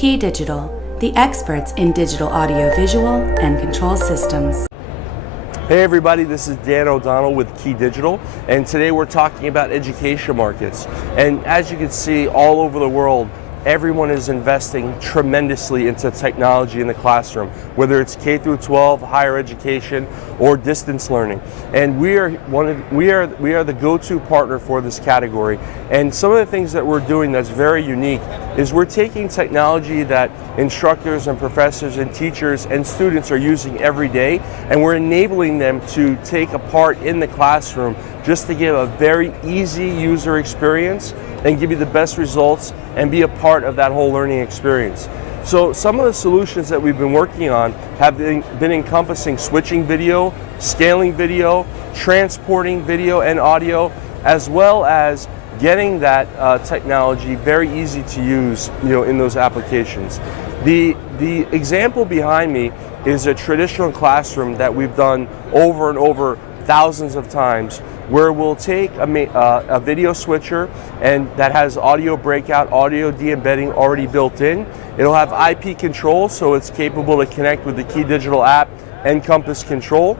KeyDigital, the experts in digital audio visual and control systems. Hey everybody, this is Dan O'Donnell with KeyDigital, and today we're talking about education markets. And as you can see, all over the world, everyone is investing tremendously into technology in the classroom, whether it's K through 12, higher education, or distance learning. And we are the go-to partner for this category. And some of the things that we're doing that's very unique is we're taking technology that instructors and professors and teachers and students are using every day, and we're enabling them to take a part in the classroom just to give a very easy user experience and give you the best results and be a part of that whole learning experience. So some of the solutions that we've been working on have been encompassing switching video, scaling video, transporting video and audio, as well as getting that technology very easy to use, in those applications. The example behind me is a traditional classroom that we've done over and over thousands of times, where we'll take a video switcher and that has audio breakout, audio de-embedding already built in. It'll have IP control, so it's capable to connect with the KeyDigital app and Compass control.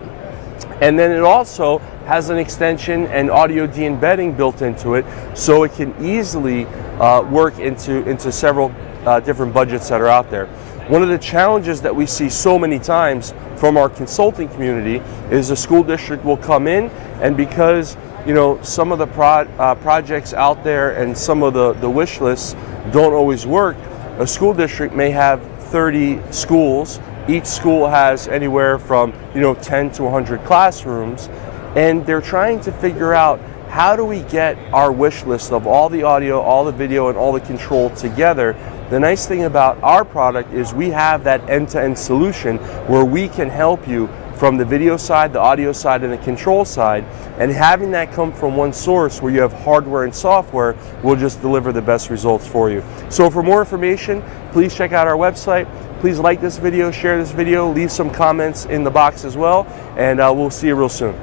And then it also has an extension and audio de-embedding built into it, so it can easily work into several different budgets that are out there. One of the challenges that we see so many times from our consulting community is a school district will come in, and because some of the projects out there and some of the wish lists don't always work, a school district may have 30 schools. Each school has anywhere from 10 to 100 classrooms, and they're trying to figure out, how do we get our wish list of all the audio, all the video, and all the control together? The nice thing about our product is we have that end-to-end solution where we can help you from the video side, the audio side, and the control side, and having that come from one source where you have hardware and software will just deliver the best results for you. So for more information, please check out our website. Please like this video, share this video, leave some comments in the box as well, and we'll see you real soon.